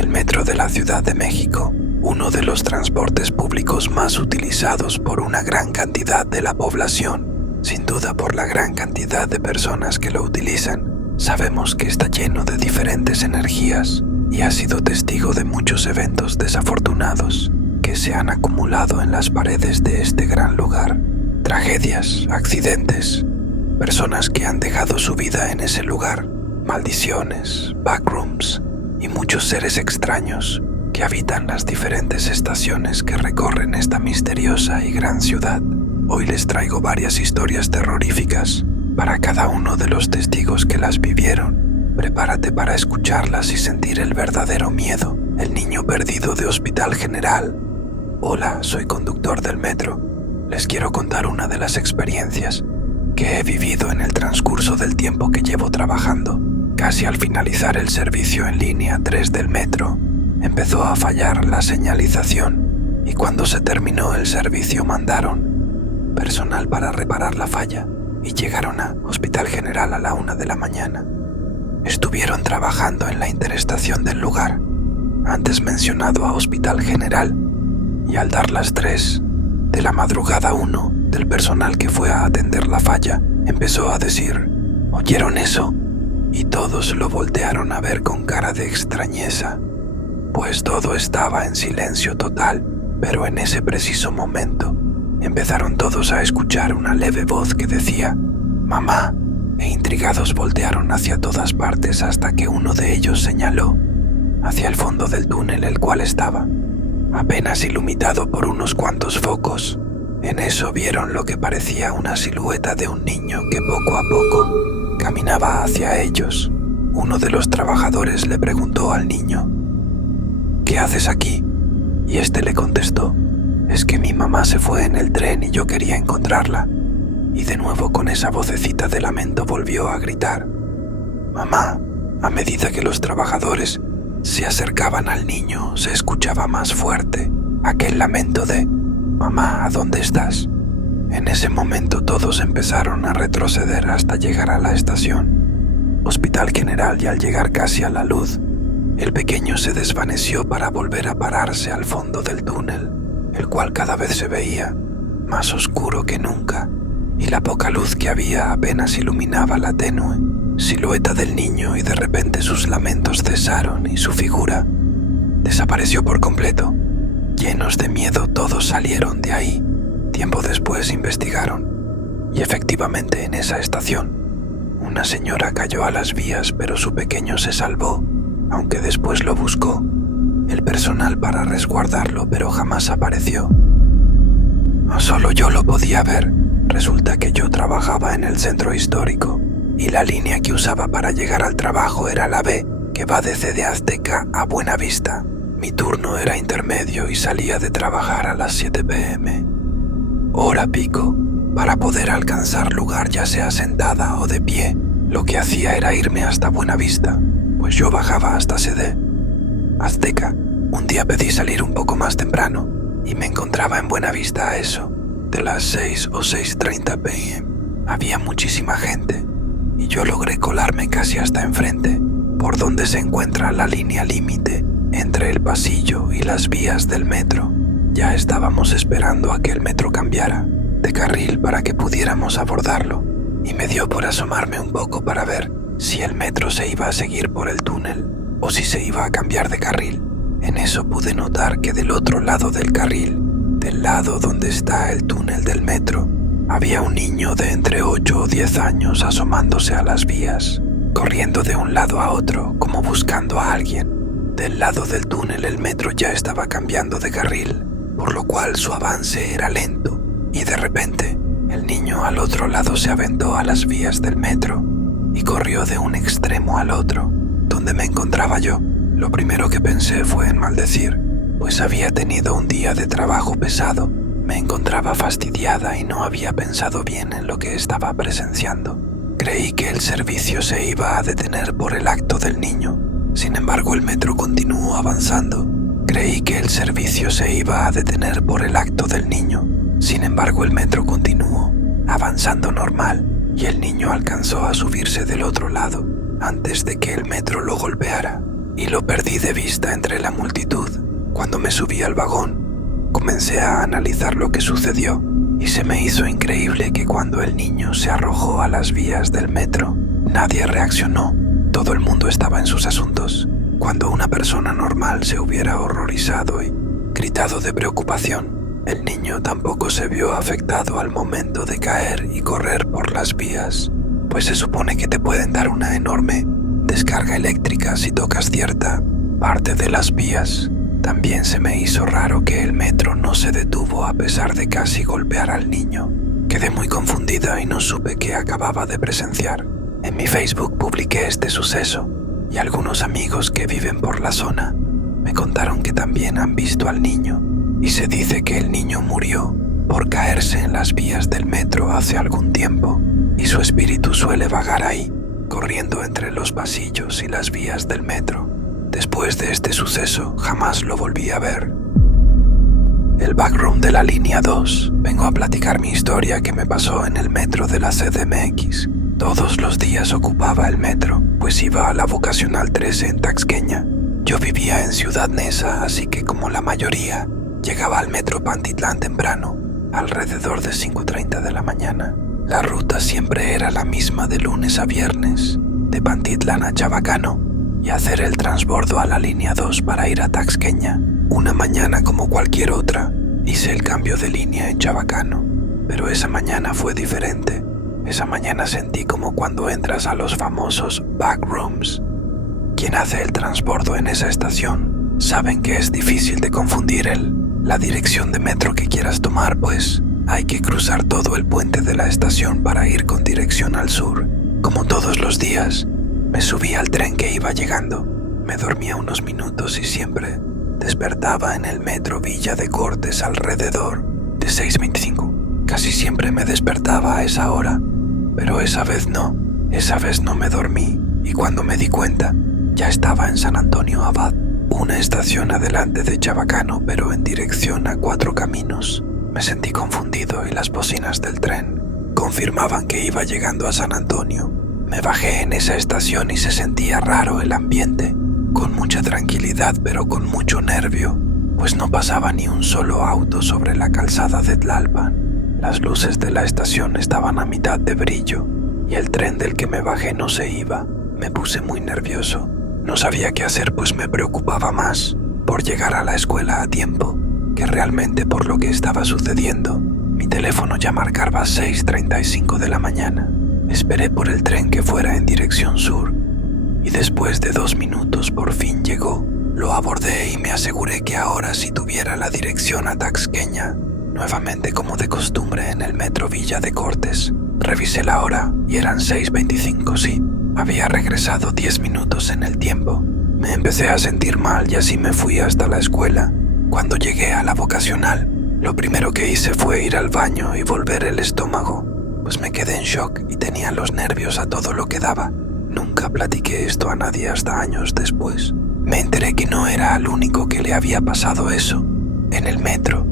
El metro de la Ciudad de México, uno de los transportes públicos más utilizados por una gran cantidad de la población, sin duda por la gran cantidad de personas que lo utilizan, sabemos que está lleno de diferentes energías y ha sido testigo de muchos eventos desafortunados que se han acumulado en las paredes de este gran lugar. Tragedias, accidentes, personas que han dejado su vida en ese lugar, maldiciones, backrooms y muchos seres extraños que habitan las diferentes estaciones que recorren esta misteriosa y gran ciudad. Hoy les traigo varias historias terroríficas para cada uno de los testigos que las vivieron. Prepárate para escucharlas y sentir el verdadero miedo. El niño perdido de Hospital General. Hola, soy conductor del metro. Les quiero contar una de las experiencias que he vivido en el transcurso del tiempo que llevo trabajando. Casi al finalizar el servicio en línea 3 del metro, empezó a fallar la señalización y cuando se terminó el servicio mandaron personal para reparar la falla y llegaron a Hospital General a la 1 de la mañana. Estuvieron trabajando en la interestación del lugar, antes mencionado a Hospital General, y al dar las 3 de la madrugada, uno del personal que fue a atender la falla empezó a decir: ¿oyeron eso? Y todos lo voltearon a ver con cara de extrañeza, pues todo estaba en silencio total, pero en ese preciso momento empezaron todos a escuchar una leve voz que decía «mamá», e intrigados voltearon hacia todas partes hasta que uno de ellos señaló hacia el fondo del túnel, el cual estaba apenas iluminado por unos cuantos focos. En eso vieron lo que parecía una silueta de un niño que poco a poco caminaba hacia ellos. Uno de los trabajadores le preguntó al niño: «¿Qué haces aquí?». Y este le contestó: «Es que mi mamá se fue en el tren y yo quería encontrarla». Y de nuevo con esa vocecita de lamento volvió a gritar: «Mamá». A medida que los trabajadores se acercaban al niño, se escuchaba más fuerte aquel lamento de «mamá, ¿a dónde estás?». En ese momento todos empezaron a retroceder hasta llegar a la estación Hospital General, y al llegar casi a la luz, el pequeño se desvaneció para volver a pararse al fondo del túnel, el cual cada vez se veía más oscuro que nunca, y la poca luz que había apenas iluminaba la tenue silueta del niño, y de repente sus lamentos cesaron y su figura desapareció por completo. Llenos de miedo todos salieron de ahí. Tiempo después investigaron, y efectivamente en esa estación una señora cayó a las vías, pero su pequeño se salvó, aunque después lo buscó el personal para resguardarlo, pero jamás apareció. Solo yo lo podía ver. Resulta que yo trabajaba en el centro histórico y la línea que usaba para llegar al trabajo era la B, que va desde de Azteca a Buenavista. Mi turno era intermedio y salía de trabajar a las 7 p.m. hora pico. Para poder alcanzar lugar ya sea sentada o de pie, lo que hacía era irme hasta Buenavista, pues yo bajaba hasta CD. Azteca. Un día pedí salir un poco más temprano y me encontraba en Buenavista a eso de las 6 o 6:30 p.m. Había muchísima gente y yo logré colarme casi hasta enfrente, por donde se encuentra la línea límite entre el pasillo y las vías del metro. Ya estábamos esperando a que el metro cambiara de carril para que pudiéramos abordarlo, y me dio por asomarme un poco para ver si el metro se iba a seguir por el túnel o si se iba a cambiar de carril. En eso pude notar que del otro lado del carril, del lado donde está el túnel del metro, había un niño de entre 8 o 10 años asomándose a las vías, corriendo de un lado a otro como buscando a alguien. Del lado del túnel el metro ya estaba cambiando de carril, por lo cual su avance era lento, y de repente el niño al otro lado se aventó a las vías del metro y corrió de un extremo al otro, donde me encontraba yo. Lo primero que pensé fue en maldecir, pues había tenido un día de trabajo pesado. Me encontraba fastidiada y no había pensado bien en lo que estaba presenciando. Creí que el servicio se iba a detener por el acto del niño. Sin embargo, el metro continuó avanzando. Creí que el servicio se iba a detener por el acto del niño. Sin embargo, el metro continuó avanzando normal y el niño alcanzó a subirse del otro lado antes de que el metro lo golpeara. y lo perdí de vista entre la multitud. Cuando me subí al vagón, comencé a analizar lo que sucedió y se me hizo increíble que cuando el niño se arrojó a las vías del metro, nadie reaccionó. Todo el mundo estaba en sus asuntos. Cuando una persona normal se hubiera horrorizado y gritado de preocupación, el niño tampoco se vio afectado al momento de caer y correr por las vías, pues se supone que te pueden dar una enorme descarga eléctrica si tocas cierta parte de las vías. También se me hizo raro que el metro no se detuvo a pesar de casi golpear al niño. Quedé muy confundida y no supe qué acababa de presenciar. En mi Facebook publiqué este suceso y algunos amigos que viven por la zona me contaron que también han visto al niño y se dice que el niño murió por caerse en las vías del metro hace algún tiempo y su espíritu suele vagar ahí, corriendo entre los pasillos y las vías del metro. Después de este suceso, jamás lo volví a ver. El backroom de la línea 2. Vengo a platicar mi historia que me pasó en el metro de la CDMX. Todos los días ocupaba el metro, pues iba a la vocacional 13 en Taxqueña. Yo vivía en Ciudad Neza, así que como la mayoría, llegaba al metro Pantitlán temprano, alrededor de 5:30 de la mañana. La ruta siempre era la misma de lunes a viernes, de Pantitlán a Chabacano, y hacer el transbordo a la línea 2 para ir a Taxqueña. Una mañana como cualquier otra, hice el cambio de línea en Chabacano, pero esa mañana fue diferente. Esa mañana sentí como cuando entras a los famosos backrooms. Quien hace el transbordo en esa estación saben que es difícil de confundir la dirección de metro que quieras tomar, pues hay que cruzar todo el puente de la estación para ir con dirección al sur. Como todos los días, me subí al tren que iba llegando. Me dormía unos minutos y siempre despertaba en el metro Villa de Cortes alrededor de 6:25. Casi siempre me despertaba a esa hora, pero esa vez no me dormí y cuando me di cuenta ya estaba en San Antonio Abad, una estación adelante de Chabacano pero en dirección a Cuatro Caminos. Me sentí confundido y las bocinas del tren confirmaban que iba llegando a San Antonio. Me bajé en esa estación y se sentía raro el ambiente, con mucha tranquilidad pero con mucho nervio, pues no pasaba ni un solo auto sobre la calzada de Tlalpan. Las luces de la estación estaban a mitad de brillo y el tren del que me bajé no se iba. Me puse muy nervioso. No sabía qué hacer, pues me preocupaba más por llegar a la escuela a tiempo que realmente por lo que estaba sucediendo. Mi teléfono ya marcaba 6:35 de la mañana. Esperé por el tren que fuera en dirección sur y después de 2 minutos por fin llegó. Lo abordé y me aseguré que ahora sí tuviera la dirección a Taxqueña. Nuevamente, como de costumbre, en el metro Villa de Cortes. Revisé la hora y eran 6:25, sí. Había regresado 10 minutos en el tiempo. Me empecé a sentir mal y así me fui hasta la escuela. Cuando llegué a la vocacional, lo primero que hice fue ir al baño y volver el estómago, pues me quedé en shock y tenía los nervios a todo lo que daba. Nunca platiqué esto a nadie hasta años después. Me enteré que no era el único que le había pasado eso. En el metro,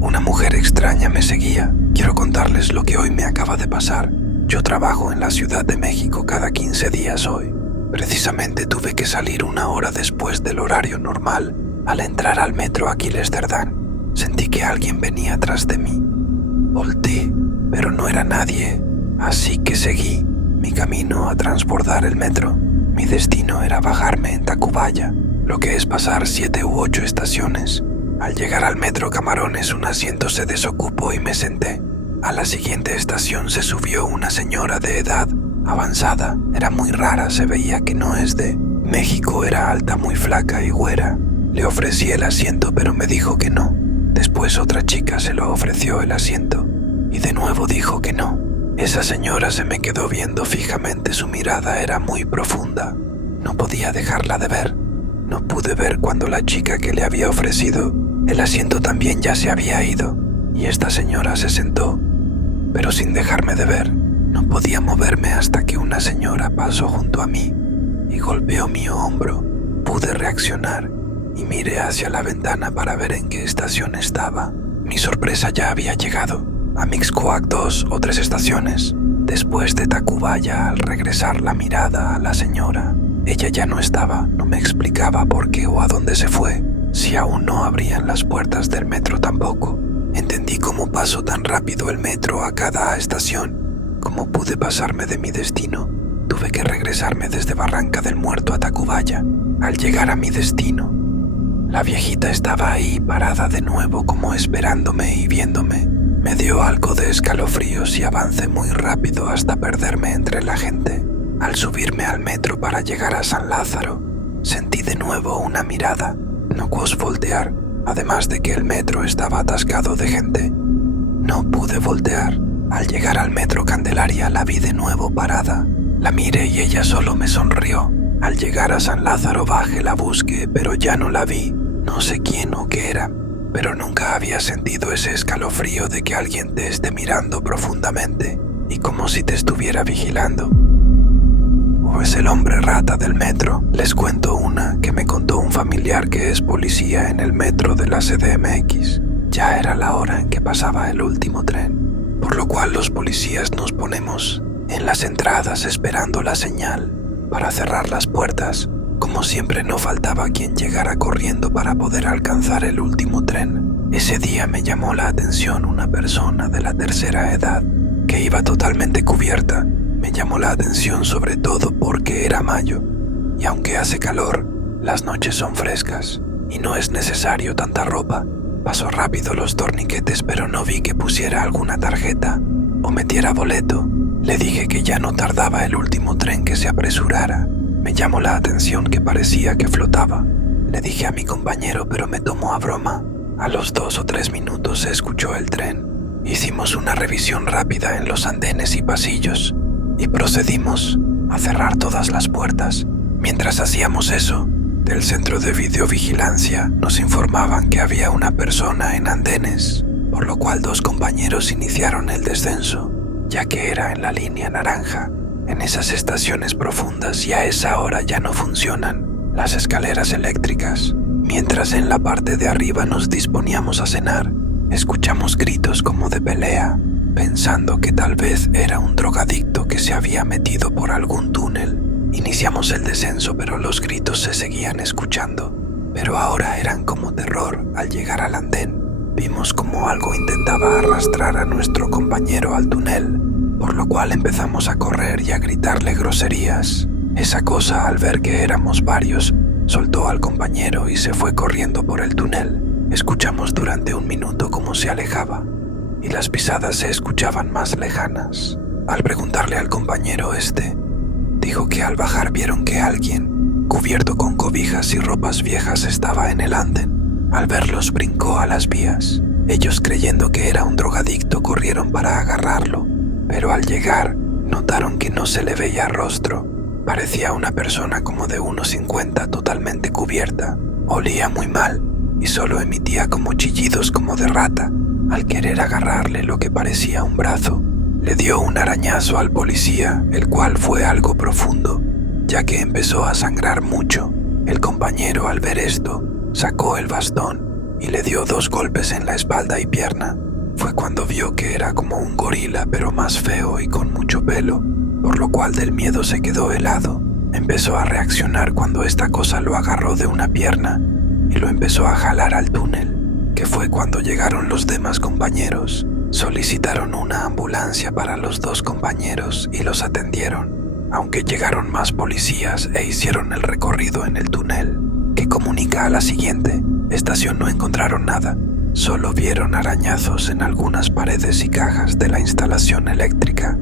una mujer extraña me seguía. Quiero contarles lo que hoy me acaba de pasar. Yo trabajo en la Ciudad de México cada 15 días hoy. Precisamente tuve que salir 1 hora después del horario normal. Al entrar al metro Aquiles Cerdán, sentí que alguien venía tras de mí. Volté, pero no era nadie, así que seguí mi camino a transbordar el metro. Mi destino era bajarme en Tacubaya, lo que es pasar 7 u 8 estaciones. Al llegar al metro Camarones, un asiento se desocupó y me senté. A la siguiente estación se subió una señora de edad avanzada. Era muy rara, se veía que no es de México, era alta, muy flaca y güera. Le ofrecí el asiento, pero me dijo que no. Después otra chica se lo ofreció el asiento y de nuevo dijo que no. Esa señora se me quedó viendo fijamente, su mirada era muy profunda. No podía dejarla de ver. No pude ver cuando la chica que le había ofrecido el asiento también ya se había ido y esta señora se sentó, pero sin dejarme de ver. No podía moverme hasta que una señora pasó junto a mí y golpeó mi hombro. Pude reaccionar y miré hacia la ventana para ver en qué estación estaba. Mi sorpresa ya había llegado. A Mixcoac 2 o 3 estaciones después de Tacubaya. Al regresar la mirada a la señora, Ella ya no estaba, no me explicaba por qué o a dónde se fue, si aún no abrían las puertas del metro tampoco. Entendí cómo pasó tan rápido el metro a cada estación, cómo pude pasarme de mi destino. Tuve que regresarme desde Barranca del Muerto a Tacubaya. Al llegar a mi destino, la viejita estaba ahí parada de nuevo como esperándome y viéndome. Me dio algo de escalofríos y avancé muy rápido hasta perderme entre la gente. Al subirme al metro para llegar a San Lázaro, sentí de nuevo una mirada. No pude voltear, además de que el metro estaba atascado de gente. No pude voltear. Al llegar al metro Candelaria la vi de nuevo parada. La miré y ella solo me sonrió. Al llegar a San Lázaro bajé, la busqué, pero ya no la vi. No sé quién o qué era, pero nunca había sentido ese escalofrío de que alguien te esté mirando profundamente y como si te estuviera vigilando. O es el hombre rata del metro. Les cuento una que me contó un familiar que es policía en el metro de la CDMX. Ya era la hora en que pasaba el último tren, por lo cual los policías nos ponemos en las entradas esperando la señal para cerrar las puertas. Como siempre, no faltaba quien llegara corriendo para poder alcanzar el último tren. Ese día me llamó la atención una persona de la tercera edad que iba totalmente cubierta. Me llamó la atención sobre todo porque era mayo, y aunque hace calor, las noches son frescas y no es necesario tanta ropa. Pasó rápido los torniquetes, pero no vi que pusiera alguna tarjeta o metiera boleto. Le dije que ya no tardaba el último tren, que se apresurara. Me llamó la atención que parecía que flotaba. Le dije a mi compañero, pero me tomó a broma. A los 2 o 3 minutos se escuchó el tren. Hicimos una revisión rápida en los andenes y pasillos y procedimos a cerrar todas las puertas. Mientras hacíamos eso, del centro de videovigilancia nos informaban que había una persona en andenes, por lo cual 2 compañeros iniciaron el descenso, ya que era en la línea naranja. En esas estaciones profundas y a esa hora ya no funcionan las escaleras eléctricas. Mientras en la parte de arriba nos disponíamos a cenar, escuchamos gritos como de pelea, pensando que tal vez era un drogadicto que se había metido por algún túnel. Iniciamos el descenso, pero los gritos se seguían escuchando, pero ahora eran como terror. Al llegar al andén, vimos como algo intentaba arrastrar a nuestro compañero al túnel, por lo cual empezamos a correr y a gritarle groserías. Esa cosa, al ver que éramos varios, soltó al compañero y se fue corriendo por el túnel. Escuchamos durante 1 minuto cómo se alejaba y las pisadas se escuchaban más lejanas. Al preguntarle al compañero dijo que al bajar vieron que alguien, cubierto con cobijas y ropas viejas, estaba en el andén. Al verlos brincó a las vías. Ellos, creyendo que era un drogadicto, corrieron para agarrarlo, pero al llegar notaron que no se le veía rostro. Parecía una persona como de 1,50, totalmente cubierta. Olía muy mal y solo emitía como chillidos como de rata. Al querer agarrarle lo que parecía un brazo, le dio un arañazo al policía, el cual fue algo profundo, ya que empezó a sangrar mucho. El compañero, al ver esto, sacó el bastón y le dio 2 golpes en la espalda y pierna. Fue cuando vio que era como un gorila, pero más feo y con mucho pelo, por lo cual del miedo se quedó helado. Empezó a reaccionar cuando esta cosa lo agarró de una pierna y lo empezó a jalar al túnel, que fue cuando llegaron los demás compañeros. Solicitaron una ambulancia para los 2 compañeros y los atendieron, aunque llegaron más policías e hicieron el recorrido en el túnel que comunica a la siguiente estación. No encontraron nada, solo vieron arañazos en algunas paredes y cajas de la instalación eléctrica.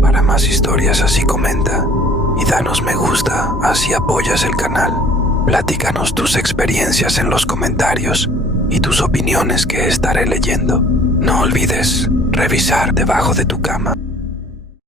Para más historias así, comenta y danos me gusta, así apoyas el canal. Platícanos tus experiencias en los comentarios y tus opiniones, que estaré leyendo. No olvides revisar debajo de tu cama.